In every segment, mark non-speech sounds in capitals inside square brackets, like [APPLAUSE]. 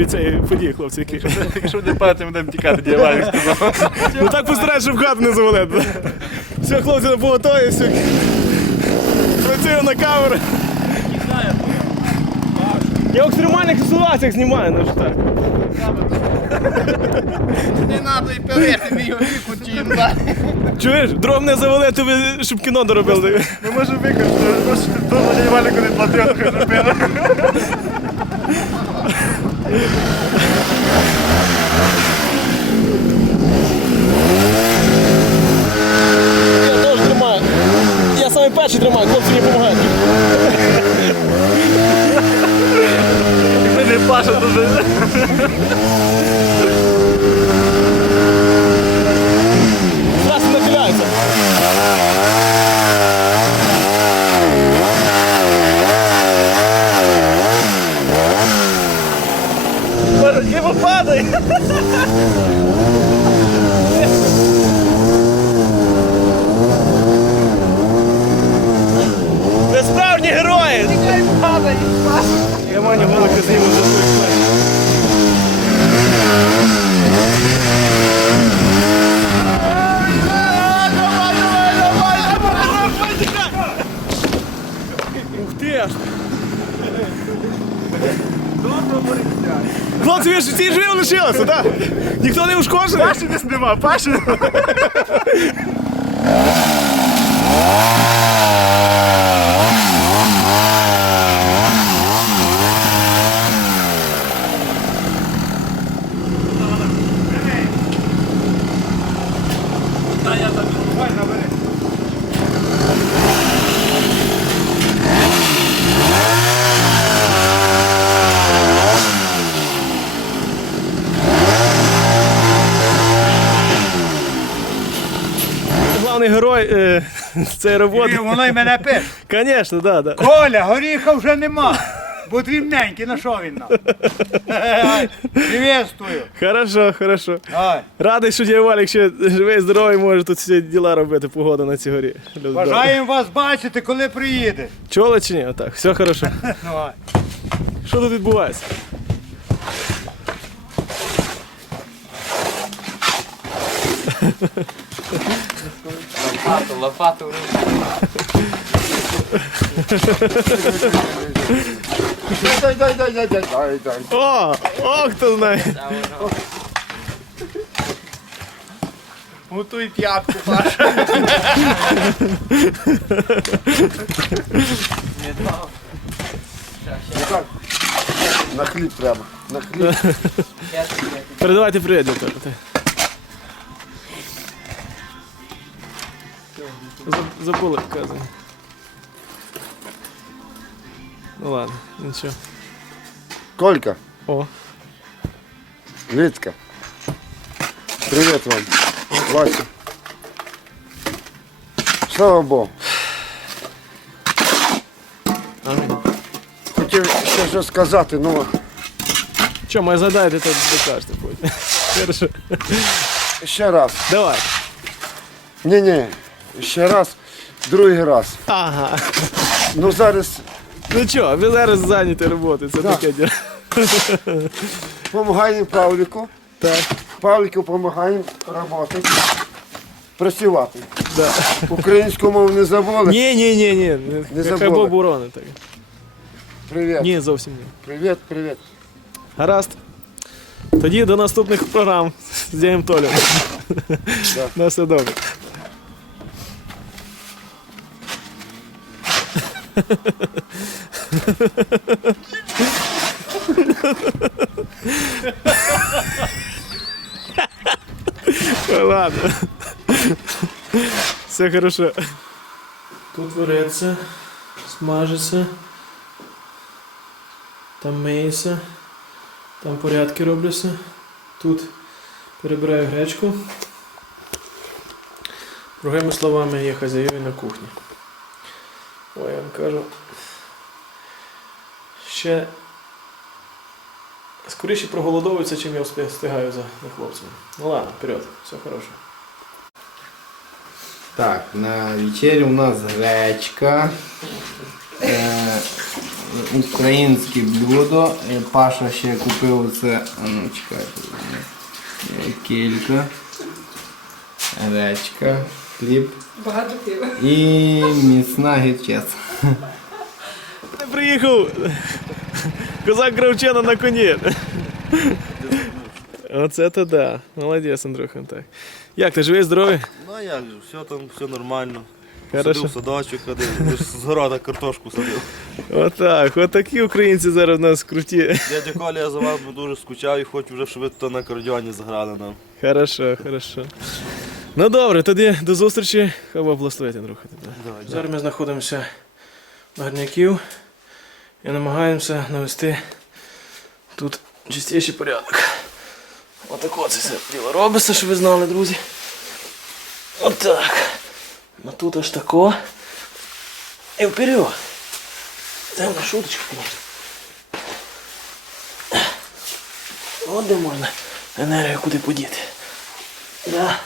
від цієї події, хлопці. Які... Якщо не пати, будемо тікати, діявалі сказав. Ну так постарайся, щоб хату не завалити. Все, хлопці, на поготові, все. Працюю на камеру. Я в екстремальних ситуаціях знімаю, ну що так. Не треба і перейти мій віку чим. Чуєш, дров не завали, то ви щоб кіно доробили. Ми можемо виконати, може, вдома діявалі не платили, хай зробили. Я теж тримаю. Я саме перший тримаю, хлопці не допомагають. Не паша. Зараз Його падає. Ви справжні герої! Я маню велике зніму за свою смерть. Ух ти! аж. Хлопці, ви ж всі живі лишилися, так? Ніхто не ушкоджений? Паші десь нема, Паші. Цієї роботи. Воно й мене пише. Звісно, так, так. Коля, горіха вже нема. Бо дрібненький, на що він нам? Привітствую. Хорошо, хорошо. Ай, Радий, що дядя Валік ще живий, здоровий, може тут всі діла робити, погода на цій горі. Бажаємо вас бачити, коли приїде. Чули чи ні? Отак, все хорошо. Ну, [LAUGHS] ай. Що тут відбувається? Лопату, лопату в руку. Дай, дай, дай, дай, дай, дай, дай. О! О, хто знає! Готуй п'ятку, Паша. Не дав. На хліб треба. На хліб. Передавайте привіт, Віктор. Забули, вказано. Ну ладно, нічого. Колька, О, Вітька. Привіт вам. Вася. Слава Богу. амінь. Хотів ще щось сказати, ну Що, ми згадаєте, то докажете потім. [LAUGHS] Хорошо. ще раз. Давай. Ні, ні. Ще раз, другий раз. Ага. Ну зараз Ну що, ви зараз зайняті роботою, це Да. таке діло. допомагаємо Павліку. Так, Павліку допомагаємо працювати. Працювати. да. Українську мову не забули. Ні, ні, ні, ні. Хай забули. Бог боронить так. Привіт. Ні, зовсім ні. Привіт, привіт. Гаразд. Тоді до наступних програм з дядем Толем. Да. На все добре. Ладно. Все хорошо. Тут вариться, смажиться. Там миється. Там порядки робляться. Тут перебираю гречку. Другими словами, є хазяєві на кухні. Ой, я вам кажу. Ще скоріше проголодовується, чим я встигаю за, хлопцями. Ну ладно, вперед, все хороше. Так, на вечерю у нас гречка, е, українське блюдо. Е, Паша ще купив це. а Ну, чекайте. е, Кілька. Речка, хліб. Багато пива. І міцна гірчиця. Приїхав козак Кравчина на коні. Оце то да. Молодець, Андрюха. Так. Як ти живий, здоровий? Ну а як же, все там, все нормально. Хорошо. Садив в садочок, ходив, лиш з города картошку садив. Отак, отакі українці зараз в нас круті. Дядя Коля, я за вами дуже скучав і хочу вже, щоб ви то на акордіоні заграли нам. Хорошо, хорошо. Ну добре, тоді до зустрічі. Хай Бог благословить. Тебе. Зараз ми знаходимося в Гарняків і намагаємося навести тут чистіший порядок. Отако це все діло робиться, щоб ви знали, друзі. Отак. Ну тут аж тако. І вперед. Це не шуточка, звісно. От де можна енергію куди подіти. Да.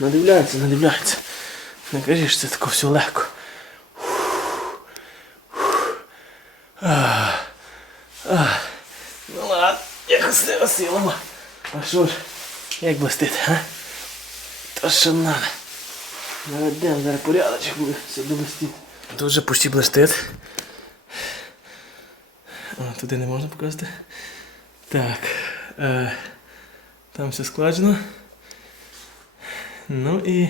Надивляється, надивляється. Не кажи, що це тако все легко. Ну ладно, якось не осилимо. А що ж, як блистить, а? То що надо. Наведемо зараз порядочок буде все блистить. Тут вже почти блистить. Туди не можна показати. Так. Е, там все складено. Ну і.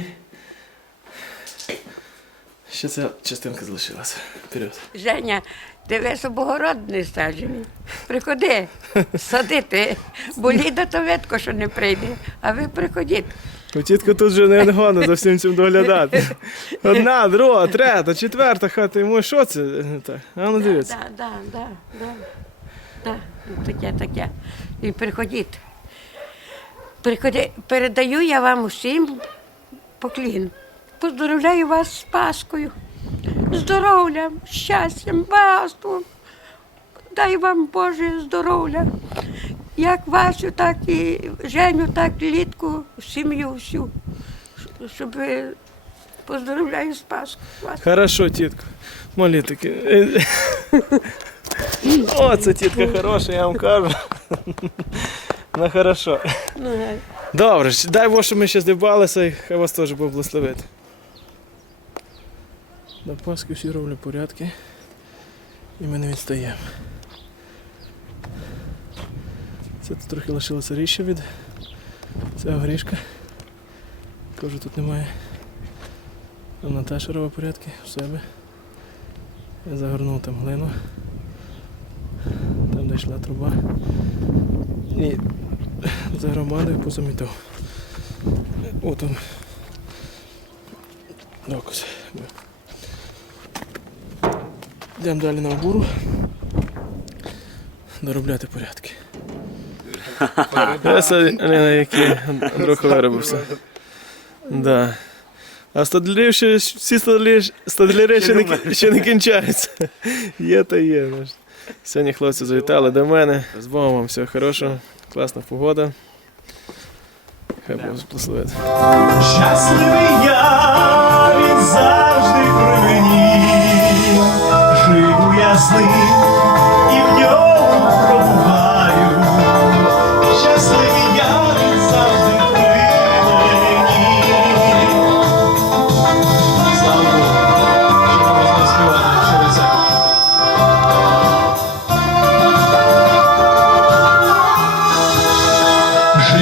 Ще ця частинка залишилася. Вперед. Женя, ти весь обгородний саджений. Приходи садити, бо Ліда то видко, що не прийде, а ви приходіть. Ну, тітка тут вже не гона за всім цим доглядати. Одна, друга, третя, четверта хата. Йому що це? Так, а ну дивіться. Так, так, так. Так, таке, таке. І приходіть. Передаю я вам усім поклін. Поздоровляю вас з Паскою. Здоров'ям, щастям, багатством. Дай вам Боже здоров'я. Як Васю, так і Женю, так і Літку, сім'ю всю. Щоб поздоровляю з Паскою. Хорошо, тітко. Малі таки. [LAUGHS] О, це тітка хороша, я вам кажу. Ну хорошо. Ну, гай. Добре, дай Бог, щоб ми ще здибалися, і хай вас теж Бог благословить. На Пасхи всі роблять порядки. І ми не відстаємо. Це тут трохи лишилося ріще від цього грішка. Кажу, тут немає. А Наташа робить порядки в себе. Я загорнув там глину. Там йшла труба. І за громадою позамітав. От он. Докус. Йдемо далі на обуру. Доробляти порядки. Ось Аліна, який Андрюха виробився. Да. А стадлярів ще, всі стадлярі, ще не кінчаються. Є та є. Сьогодні хлопці завітали до мене. З Богом вам всього хорошого, класна погода. Хай Бог благословить. Щасливий я, він завжди при мені. Живу я з ним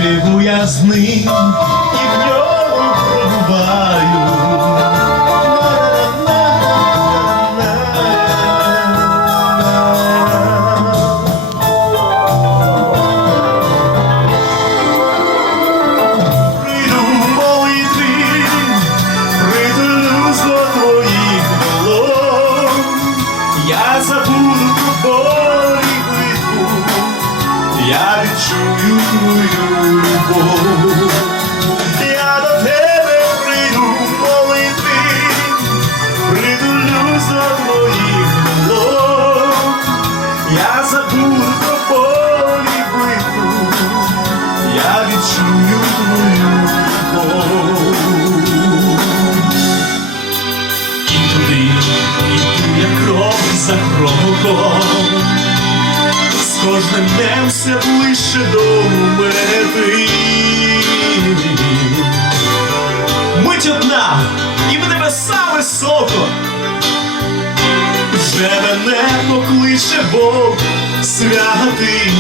Живу я з ним Забуду про боль я відчую твою любов. І туди, і туди. я крок за кроком, з кожним днем все ближче до мети. Мить одна, і в небеса високо, вже мене покличе Бог святий.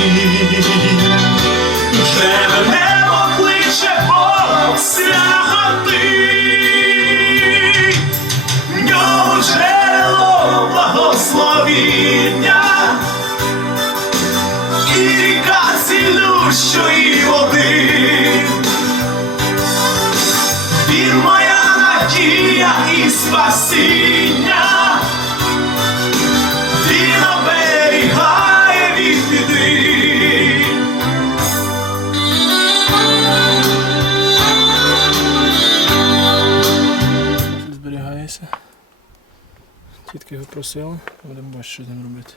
Вже мене покличе Бог святий. Просила, будемо бачити, що з ним робити.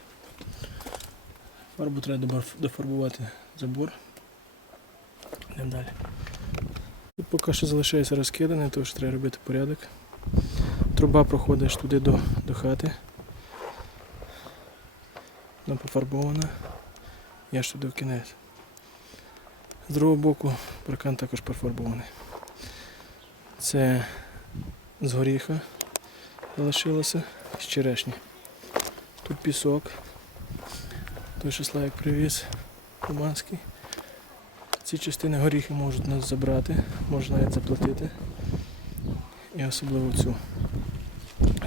Фарбу треба дофарбувати забор. Йдемо далі. Тут поки що залишається розкидане, тому що треба робити порядок. Труба проходить туди до, до хати. Вона пофарбована. Я ж туди в кінець. З другого боку паркан також пофарбований. Це з горіха залишилося з черешні. Тут пісок. Той, що Славік привіз Кубанський. Ці частини горіхи можуть нас забрати, можна навіть заплатити. І особливо цю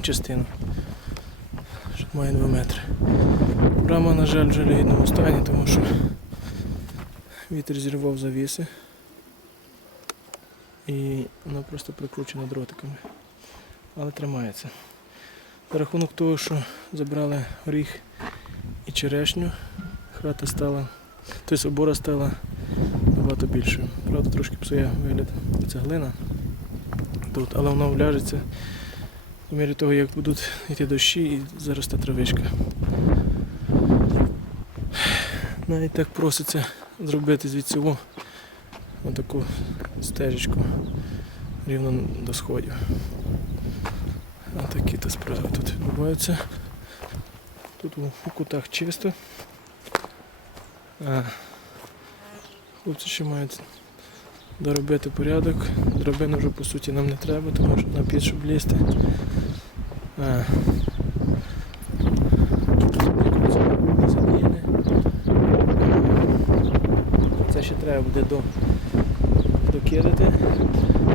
частину. Що має 2 метри. Брама, на жаль, в жалюгідному стані, тому що вітер зірвав завіси і вона просто прикручена дротиками. Але тримається. За рахунок того, що забрали горіх і черешню, хата стала, тобто обора стала набагато більшою. Правда, трошки псує вигляд цеглина тут, але вона вляжеться по мірі того, як будуть йти дощі і заросте травичка. Навіть так проситься зробити звідси отаку стежечку рівно до сходів. Отакі то справи тут відбуваються. Тут у, кутах чисто. А, хлопці ще мають доробити порядок. Драбину вже по суті нам не треба, тому що на під, щоб лізти. А. Це ще треба буде до, докидати.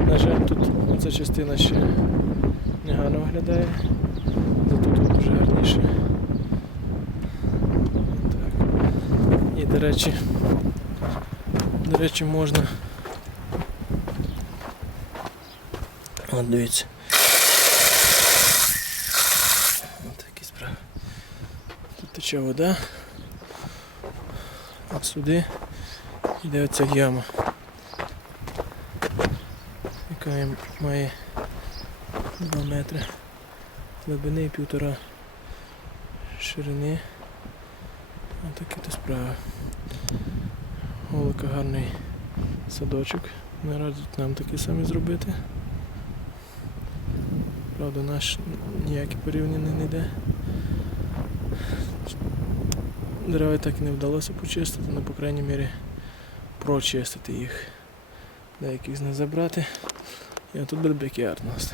На жаль, тут ця частина ще виглядає, зато тут вже гарніше. Так. І до речі, до речі, можна. От дивіться. Ось такі справи. Тут тече вода. От сюди йде оця яма, яка має 2 метри глибини і півтора ширини. Отакі то справи. Голика гарний садочок. Не радять нам такі самі зробити. Правда, наш ніякі порівняно не йде. Дерева так і не вдалося почистити, але по крайній мірі прочистити їх. Деяких з них забрати. І тут буде бекярд у нас.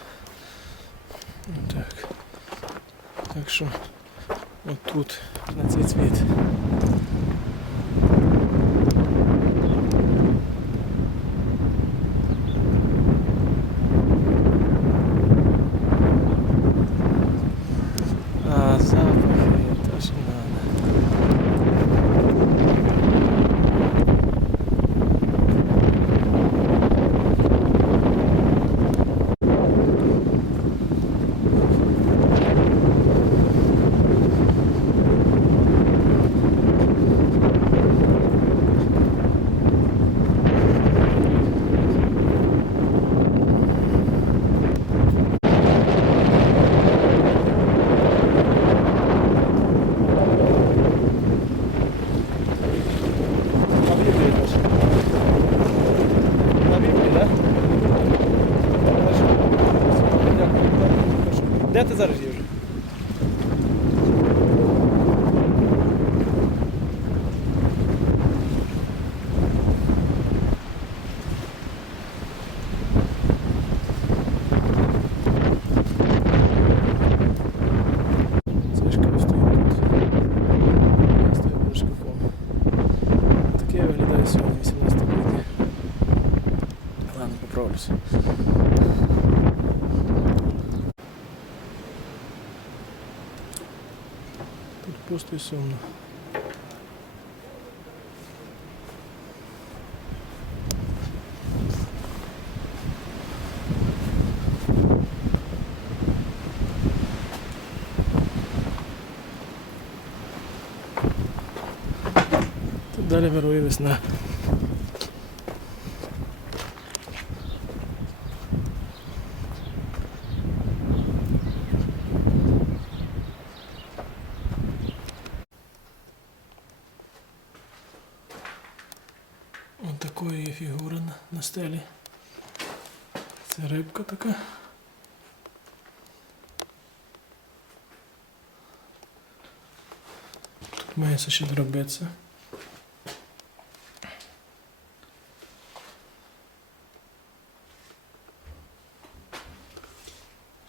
Так. Так що отут на цей цвіт. А запахи теж надо. робиться. Тут пусто і сумно. Далі вирує весна. стели. Се репка така. Тук май са ще дробеца.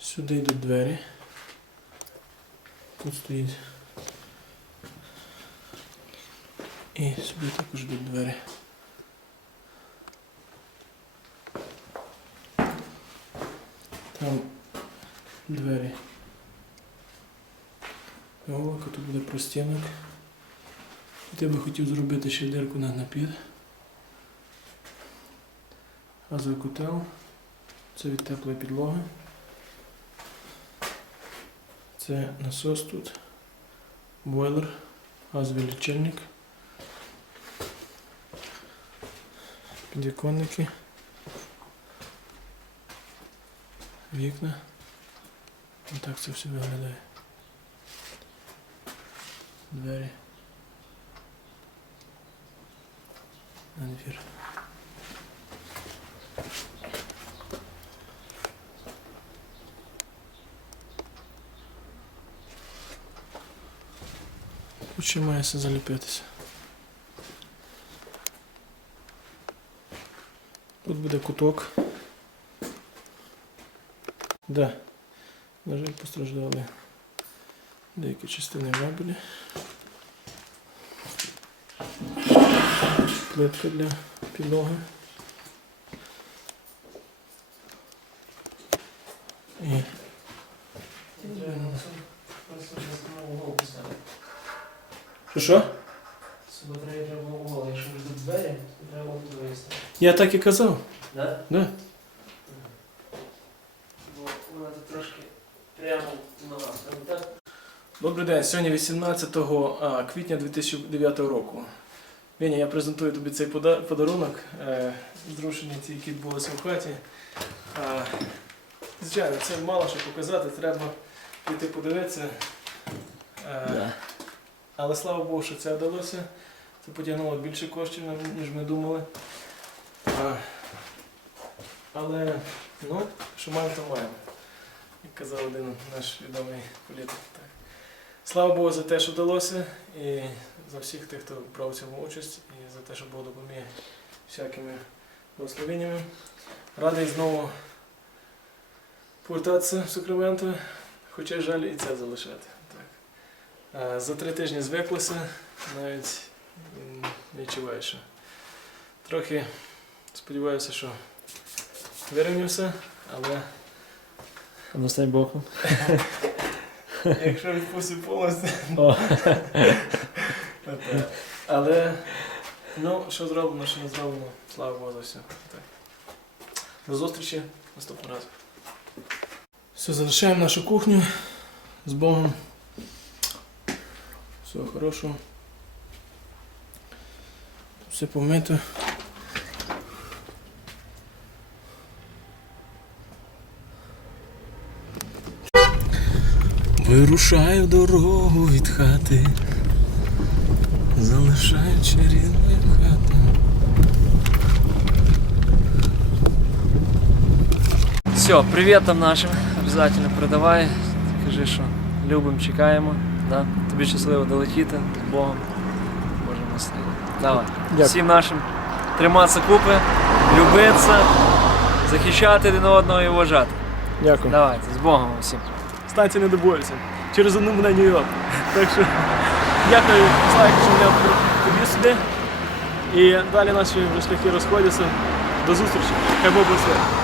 Сюда идут двери. Тут стоит. И сюда так уж двери. Там двері. Голока, тут буде простінок. Тут я би хотів зробити ще дирку на напід. Газовий котел. Це від теплої підлоги. Це насос тут. Бойлер, газовий лічильник. Підвіконники. Вікна. Отак це все виглядає. Двері. На двір. Тут ще має все заліпитися. Тут буде куток. Да. На жаль, постраждали деякі частини мебелі. Плитка для підлоги. І що що? Смотри, треба було, якщо йдуть двері, то треба було вивезти. Я так і казав. Да? Да. Бо вона тут трошки прямо нога. Треба так? Добрий день. Сьогодні 18 квітня 2009 року. Веня, я презентую тобі цей подарунок. Е, зрушення ці, які відбулися в хаті. Звичайно, це мало що показати, треба піти подивитися. Е, Але слава Богу, що це вдалося. Це потягнуло більше коштів, ніж ми думали. Але, ну, що маємо, то маємо. Як казав один наш відомий політик. Слава Богу за те, що вдалося, і за всіх тих, хто брав в цьому участь, і за те, що Бог допоміг всякими благословеннями. Радий знову повертатися в Сакраменто, хоча жаль і це залишати. Так. Е, За три тижні звиклося, навіть не відчуваю, що трохи сподіваюся, що вирівнявся, але боку. [LAUGHS] Якщо відпустив повністю. Але ну, що зроблено, що не зроблено, слава Богу за все. Так. До зустрічі наступного разу. Все, залишаємо нашу кухню з Богом. Всього хорошого. Все помито. Вирушаю дорогу від хати, залишаючи рідну хату. Все, привіт там нашим. Обязательно передавай. Кажи, що любимо, чекаємо. Да? Тобі щасливо долетіти з Богом. Боже милостивий. Давай. Всім нашим триматися купи, любитися, захищати один одного і вважати. Дякую. Давайте, з Богом всім. Станція не добується. Через одну мене Нью-Йорк. Так що дякую, Слайк, що мене привів сюди. І далі наші шляхи розходяться. До зустрічі. Хай Бог благословить.